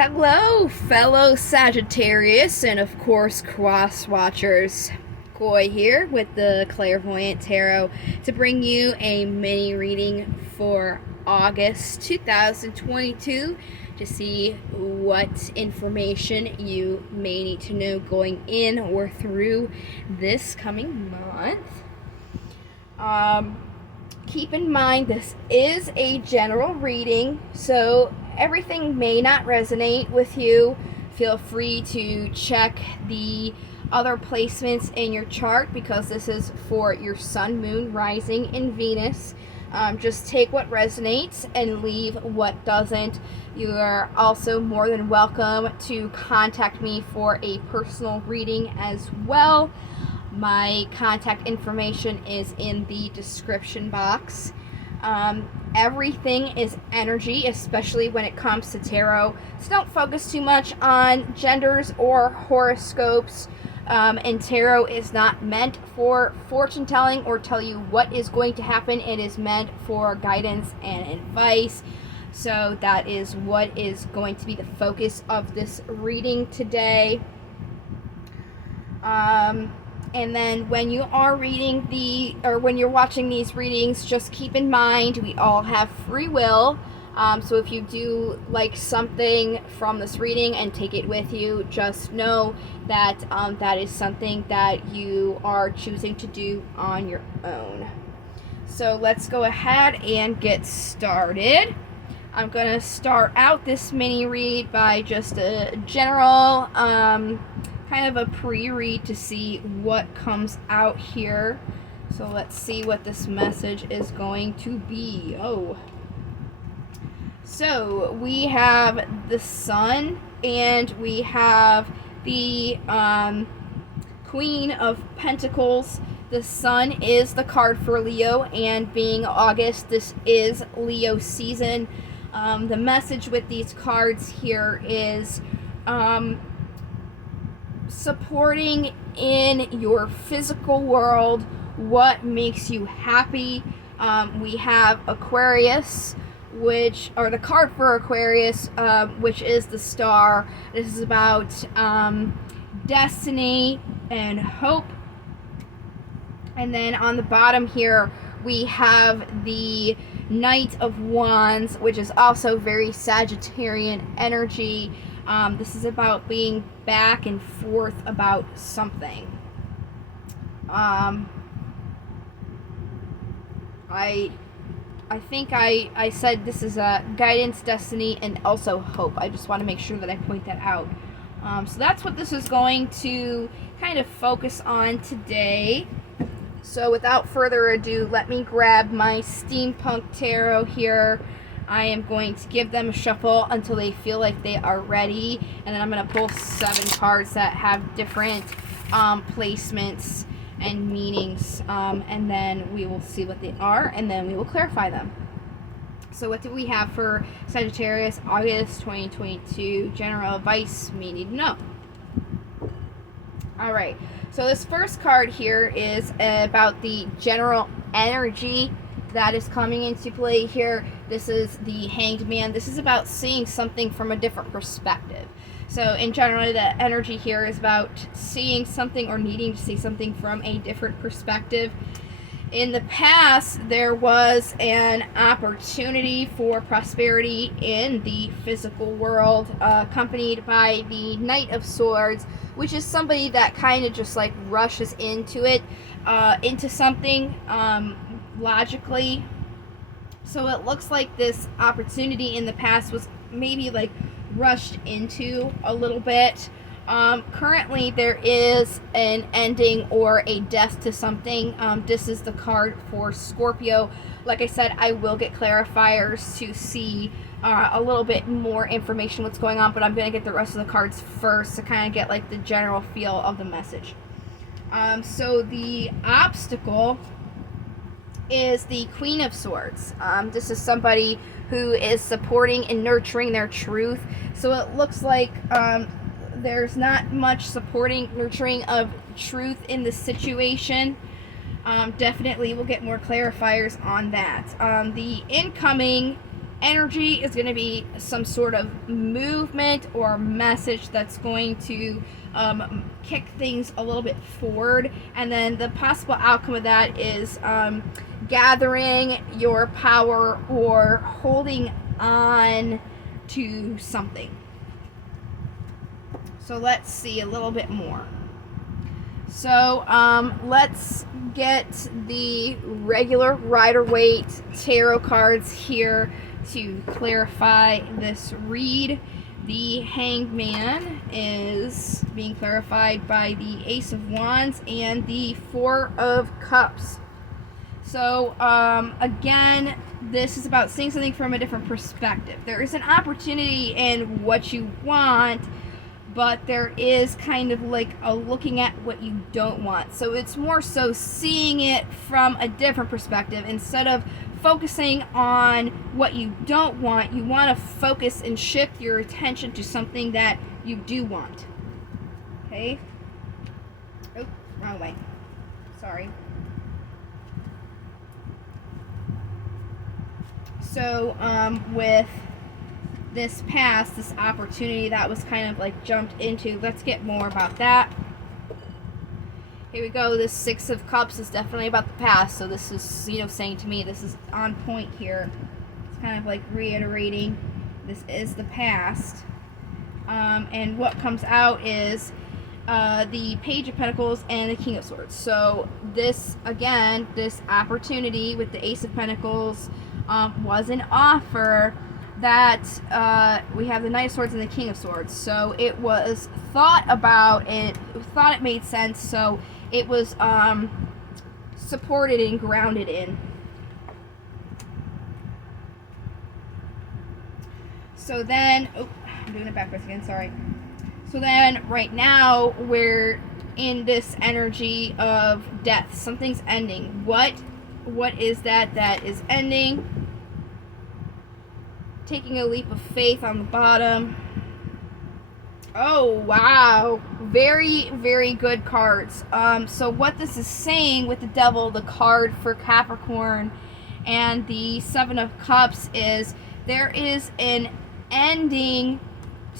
Hello, fellow Sagittarius and of course cross watchers. Koi here with the Clairvoyant Tarot to bring you a mini reading for August 2022 to see what information you may need to know going in or through this coming month. Keep in mind this is a general reading, so everything may not resonate with you. Feel free to check the other placements in your chart because this is for your sun, moon, rising, and Venus. Just take what resonates and leave what doesn't. You are also more than welcome to contact me for a personal reading as well. My contact information is in the description box. Everything is energy, especially when it comes to tarot. So don't focus too much on genders or horoscopes. And tarot is not meant for fortune telling or tell you what is going to happen. It is meant for guidance and advice. So that is what is going to be the focus of this reading today. And then when you are reading when you're watching these readings, just keep in mind we all have free will. So if you do like something from this reading and take it with you, just know that that is something that you are choosing to do on your own. So let's go ahead and get started. I'm going to start out this mini read by just a general kind of a pre-read to see what comes out here. So let's see what this message is going to be. So we have the Sun and we have the Queen of Pentacles. The Sun is the card for Leo, and being August, this is Leo season. The message with these cards here is supporting in your physical world what makes you happy. We have Aquarius, the card for Aquarius, which is the Star. This is about destiny and hope. And then on the bottom here we have the Knight of Wands, which is also very Sagittarian energy. This is about being back and forth about something. I think I said this is a guidance, destiny, and also hope. I just want to make sure that I point that out. So that's what this is going to kind of focus on today. So without further ado, let me grab my Steampunk Tarot here. I am going to give them a shuffle until they feel like they are ready, and then I'm going to pull 7 cards that have different placements and meanings, and then we will see what they are, and then we will clarify them. So what do we have for Sagittarius August 2022 general advice we need to know? Alright, so this first card here is about the general energy that is coming into play here. This is the Hanged Man. This is about seeing something from a different perspective. So in general, the energy here is about seeing something or needing to see something from a different perspective. In the past, there was an opportunity for prosperity in the physical world, accompanied by the Knight of Swords, which is somebody that kind of just like rushes into it, into something logically. So it looks like this opportunity in the past was maybe like rushed into a little bit. Currently there is an ending or a death to something. This is the card for Scorpio. Like I said, I will get clarifiers to see a little bit more information what's going on, but I'm going to get the rest of the cards first to kind of get like the general feel of the message. So the obstacle is the Queen of Swords. This is somebody who is supporting and nurturing their truth. So it looks like there's not much supporting, nurturing of truth in the situation. Definitely we'll get more clarifiers on that. The incoming energy is going to be some sort of movement or message that's going to kick things a little bit forward. And then the possible outcome of that is gathering your power or holding on to something. So let's see a little bit more. So let's get the regular Rider-Waite tarot cards here to clarify this read. The Hanged Man is being clarified by the Ace of Wands and the Four of Cups. So again, this is about seeing something from a different perspective. There is an opportunity in what you want, but there is kind of like a looking at what you don't want. So it's more so seeing it from a different perspective. Instead of focusing on what you don't want, you want to focus and shift your attention to something that you do want. Okay? Oh, wrong way. Sorry. So with this past, this opportunity that was kind of like jumped into, let's get more about that. Here we go. This Six of Cups is definitely about the past, so this is, you know, saying to me this is on point here. It's kind of like reiterating this is the past. And what comes out is the Page of Pentacles and the King of Swords. So this, again, this opportunity with the Ace of Pentacles was an offer that we have the Knight of Swords and the King of Swords. So it was thought about, it thought it made sense, so it was supported and grounded in. So then, oh, I'm doing it backwards again, sorry. So then right now we're in this energy of death. Something's ending. What is that is ending? Taking a leap of faith on the bottom. Oh, wow. Very, very good cards. So what this is saying with the Devil, the card for Capricorn, and the Seven of Cups is there is an ending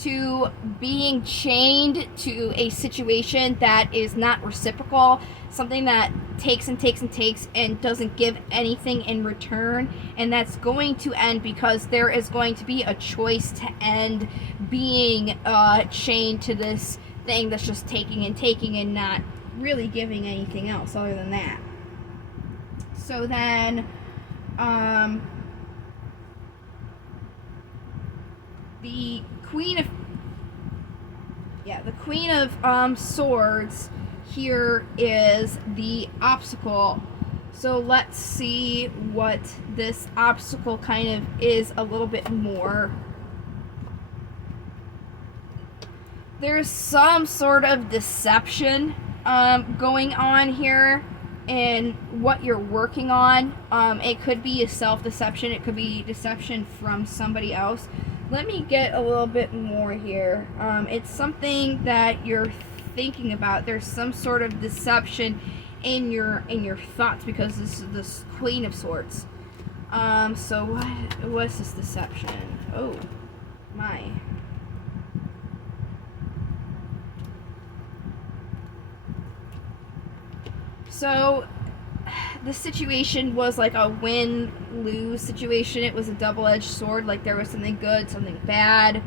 to being chained to a situation that is not reciprocal, something that takes and takes and takes and doesn't give anything in return, and that's going to end because there is going to be a choice to end being chained to this thing that's just taking and not really giving anything else other than that. So then the Queen of Swords here is the obstacle. So let's see what this obstacle kind of is a little bit more. There's some sort of deception going on here in what you're working on. It could be a self-deception. It could be deception from somebody else. Let me get a little bit more here. It's something that you're thinking about. There's some sort of deception in your thoughts because this is this Queen of Swords. So what's this deception? Oh my. So the situation was like a win-lose situation. It was a double-edged sword. Like there was something good, something bad.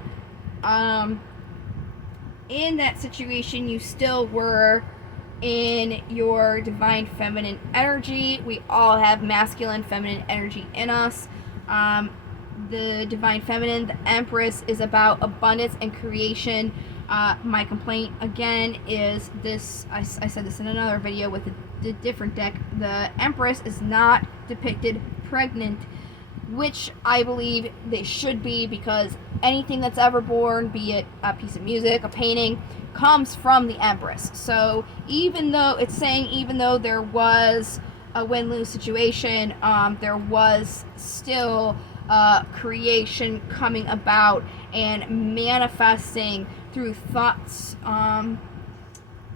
In that situation, you still were in your divine feminine energy. We all have masculine, feminine energy in us. The divine feminine, the Empress, is about abundance and creation. My complaint again is this. I said this in another video with a different deck. The Empress is not depicted pregnant, which I believe they should be, because anything that's ever born, be it a piece of music, a painting, comes from the Empress. So even though it's saying, even though there was a win-lose situation, there was still creation coming about and manifesting through thoughts,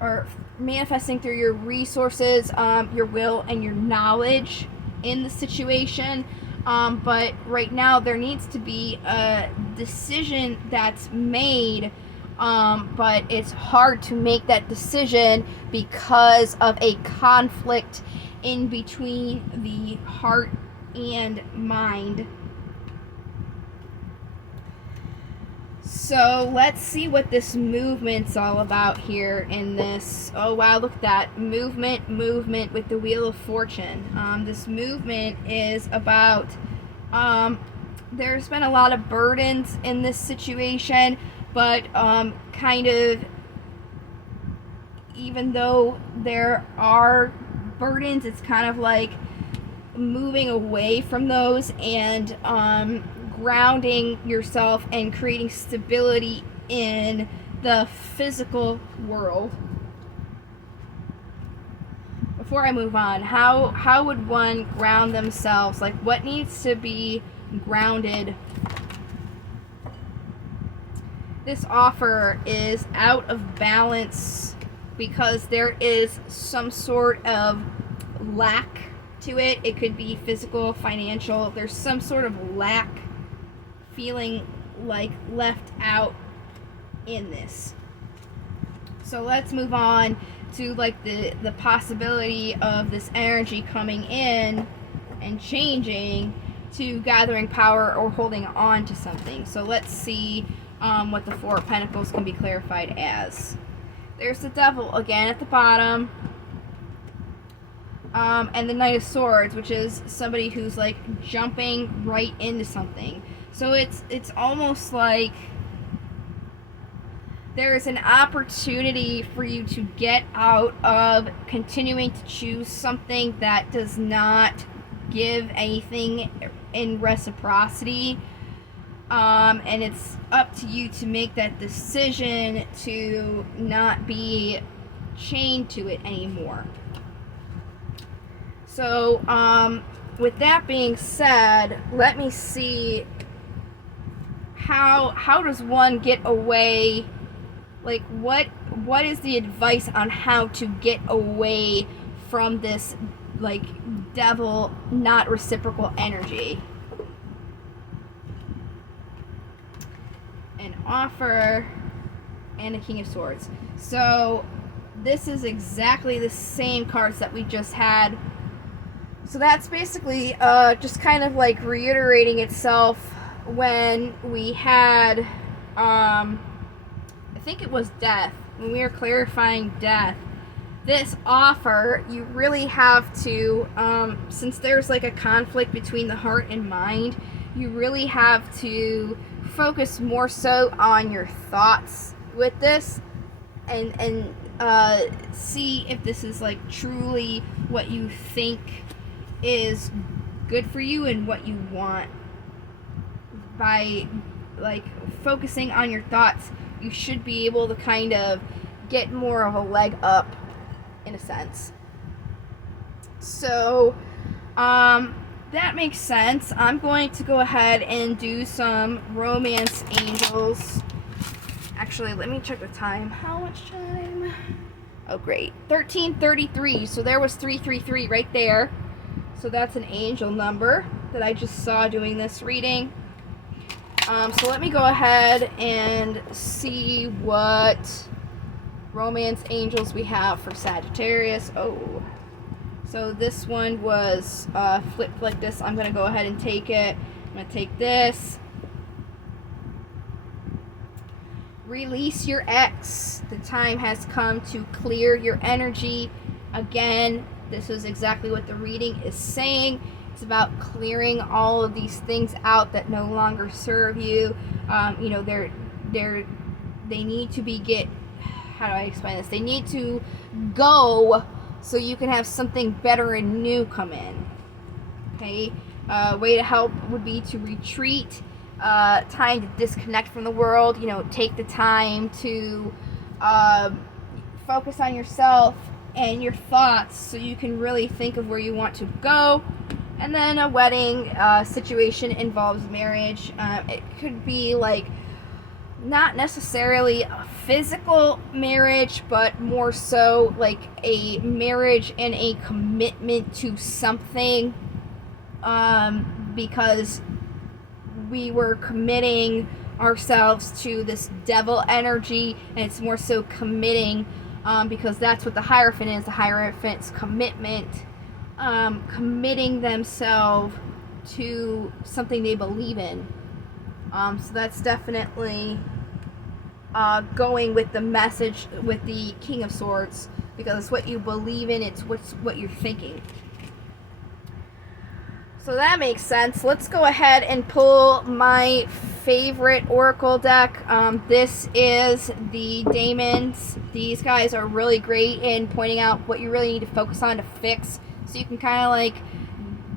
or manifesting through your resources, your will, and your knowledge in the situation. But right now there needs to be a decision that's made, but it's hard to make that decision because of a conflict in between the heart and mind. So let's see what this movement's all about here in this. Oh wow, look at that. Movement with the Wheel of Fortune. This movement is about, there's been a lot of burdens in this situation, but kind of, even though there are burdens, it's kind of like moving away from those and grounding yourself and creating stability in the physical world. Before I move on, how would one ground themselves? Like, what needs to be grounded? This offer is out of balance because there is some sort of lack to it. It could be physical, financial. There's some sort of lack, feeling like left out in this. So let's move on to like the possibility of this energy coming in and changing to gathering power or holding on to something. So let's see what the Four of Pentacles can be clarified as. There's the Devil again at the bottom. And the Knight of Swords, which is somebody who's like jumping right into something. So it's almost like there's an opportunity for you to get out of continuing to choose something that does not give anything in reciprocity. And it's up to you to make that decision to not be chained to it anymore. So, with that being said, let me see how does one get away, like what is the advice on how to get away from this like devil, not reciprocal energy? An offer and a King of Swords. So this is exactly the same cards that we just had. So that's basically just kind of like reiterating itself when we had, I think it was death, when we were clarifying death. This offer, you really have to, since there's like a conflict between the heart and mind, you really have to focus more so on your thoughts with this and see if this is like truly what you think is good for you and what you want. By like focusing on your thoughts, you should be able to kind of get more of a leg up in a sense. So that makes sense. I'm going to go ahead and do some romance angels. Actually, let me check the time. How much time? Oh great, 13:33. So there was 333 right there. So that's an angel number that I just saw doing this reading. So let me go ahead and see what romance angels we have for Sagittarius. Oh, so this one was flipped like this. I'm going to go ahead and take it. I'm going to take this. Release your ex. The time has come to clear your energy. Again, this is exactly what the reading is saying. It's about clearing all of these things out that no longer serve you. You know, they need to be how do I explain this? They need to go so you can have something better and new come in. Okay? Way to help would be to retreat. Time to disconnect from the world. You know, take the time to focus on yourself and your thoughts so you can really think of where you want to go. And then a wedding situation involves marriage. It could be like not necessarily a physical marriage, but more so like a marriage and a commitment to something because we were committing ourselves to this devil energy, and it's more so committing, because that's what the Hierophant is. The Hierophant's commitment, committing themselves to something they believe in. So that's definitely going with the message with the King of Swords, because it's what you believe in, it's what you're thinking. So that makes sense. Let's go ahead and pull my favorite oracle deck. This is the Daemons. These guys are really great in pointing out what you really need to focus on to fix, so you can kind of like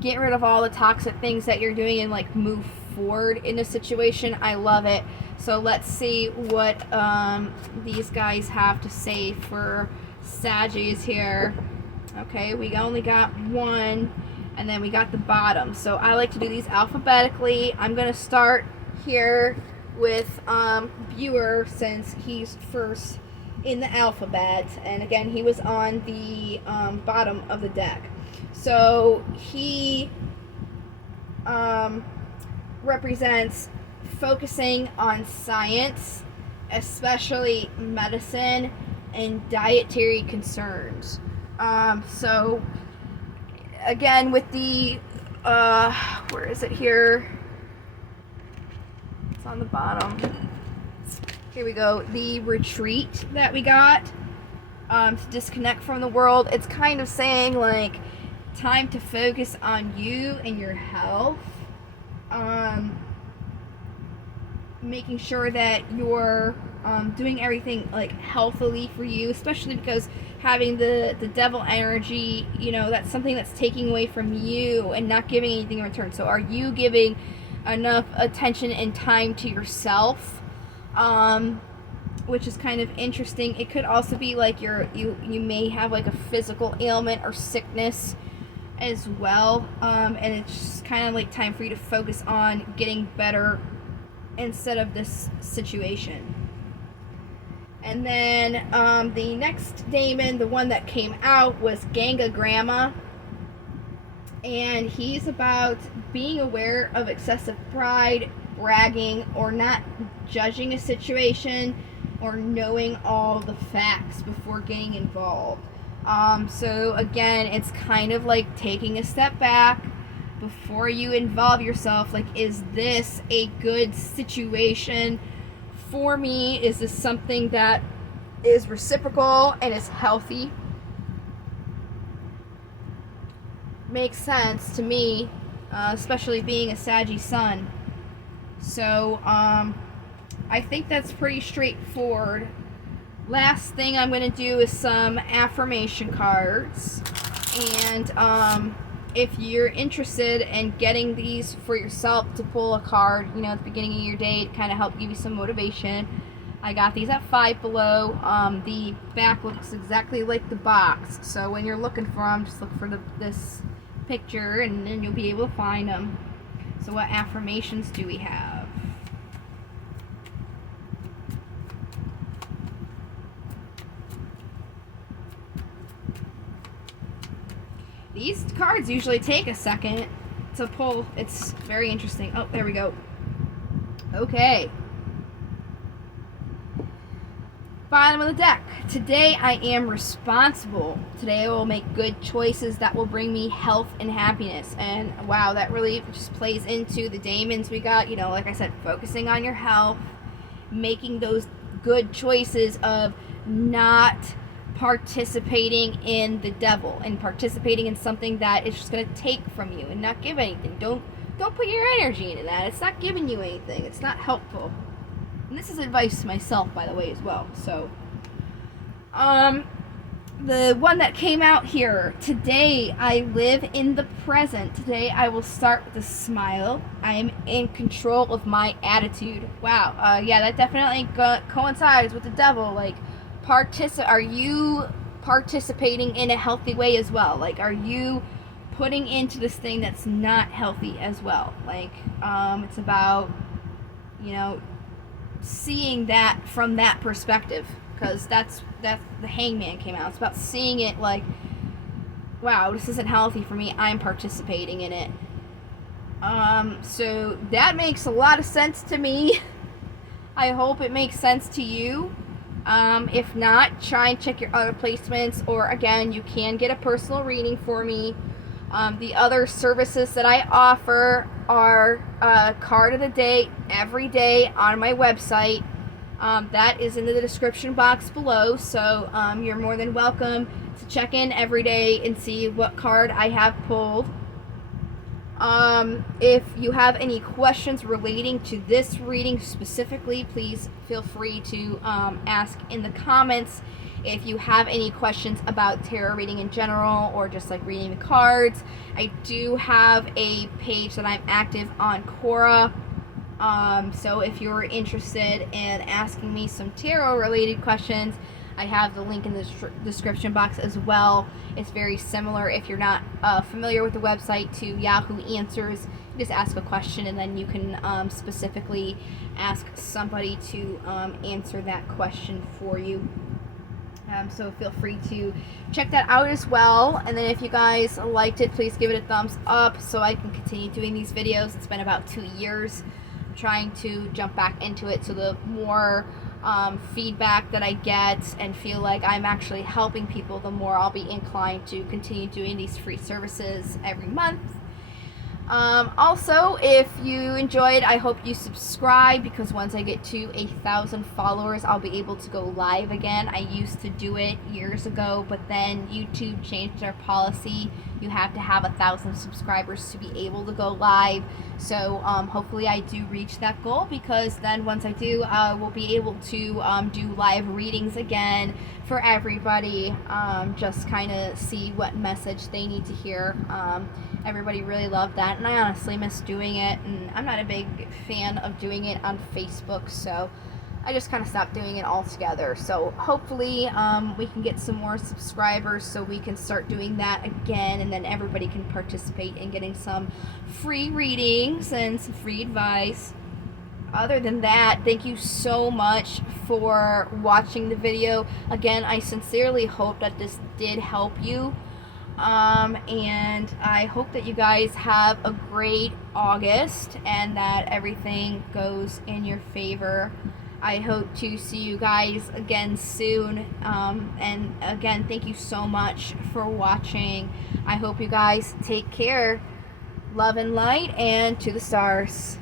get rid of all the toxic things that you're doing and like move forward in a situation. I love it. So let's see what these guys have to say for Saggies here. Okay, we only got one, and then we got the bottom. So I like to do these alphabetically. I'm going to start here with Viewer, since he's first in the alphabet, and again he was on the bottom of the deck. So he represents focusing on science, especially medicine and dietary concerns. So again, with the where is it here? It's on the bottom. Here we go. The retreat that we got, to disconnect from the world. It's kind of saying like time to focus on you and your health. Making sure that you're doing everything like healthily for you, especially because having the devil energy, you know, that's something that's taking away from you and not giving anything in return. So are you giving enough attention and time to yourself? Which is kind of interesting. It could also be like you may have like a physical ailment or sickness as well, and it's just kind of like time for you to focus on getting better instead of this situation. And then the next daemon, the one that came out, was Gangagramma, and he's about being aware of excessive pride, bragging, or not judging a situation, or knowing all the facts before getting involved. So again, it's kind of like taking a step back before you involve yourself. Like, is this a good situation for me? Is this something that is reciprocal and is healthy? Makes sense to me, especially being a Saggy sun. So I think that's pretty straightforward. Last thing I'm going to do is some affirmation cards, and if you're interested in getting these for yourself to pull a card, you know, at the beginning of your day to kind of help give you some motivation, I got these at Five Below. The back looks exactly like the box, so when you're looking for them, just look for this picture and then you'll be able to find them. So what affirmations do we have? These cards usually take a second to pull. It's very interesting. Oh, there we go. Okay. Bottom of the deck. Today I am responsible. Today I will make good choices that will bring me health and happiness. And wow, that really just plays into the daemons we got. You know, like I said, focusing on your health, making those good choices of not participating in the devil and participating in something that is just going to take from you and not give anything. Don't put your energy into that. It's not giving you anything. It's not helpful. And this is advice to myself, by the way, as well. So the one that came out here, today I live in the present. Today I will start with a smile. I am in control of my attitude. Wow. Yeah, that definitely coincides with the devil. Like, are you participating in a healthy way as well? Like, are you putting into this thing that's not healthy as well? Like, it's about, you know, seeing that from that perspective, because that's the Hangman came out. It's about seeing it like, wow, this isn't healthy for me. I'm participating in it. So that makes a lot of sense to me. I hope it makes sense to you. If not, try and check your other placements, or again, you can get a personal reading for me. The other services that I offer are card of the day every day on my website. That is in the description box below, so you're more than welcome to check in every day and see what card I have pulled. If you have any questions relating to this reading specifically, please feel free to ask in the comments. If you have any questions about tarot reading in general, or just like reading the cards, I do have a page that I'm active on Quora. So if you're interested in asking me some tarot related questions, I have the link in the description box as well. It's very similar, if you're not familiar with the website, to Yahoo Answers. You just ask a question and then you can specifically ask somebody to answer that question for you. So feel free to check that out as well. And then if you guys liked it, please give it a thumbs up so I can continue doing these videos. It's been about 2 years. I'm trying to jump back into it, so the more feedback that I get and feel like I'm actually helping people, the more I'll be inclined to continue doing these free services every month. Also, if you enjoyed, I hope you subscribe, because once I get to 1,000 followers, I'll be able to go live again. I used to do it years ago, but then YouTube changed their policy. You have to have 1,000 subscribers to be able to go live. So hopefully I do reach that goal, because then once I do, I will be able to do live readings again for everybody. Just kind of see what message they need to hear. Everybody really loved that, and I honestly miss doing it, and I'm not a big fan of doing it on Facebook, so I just kind of stopped doing it altogether. So hopefully we can get some more subscribers so we can start doing that again, and then everybody can participate in getting some free readings and some free advice. Other than that, thank you so much for watching the video. Again, I sincerely hope that this did help you. And I hope that you guys have a great August and that everything goes in your favor. I hope to see you guys again soon. And again, thank you so much for watching. I hope you guys take care. Love and light, and to the stars.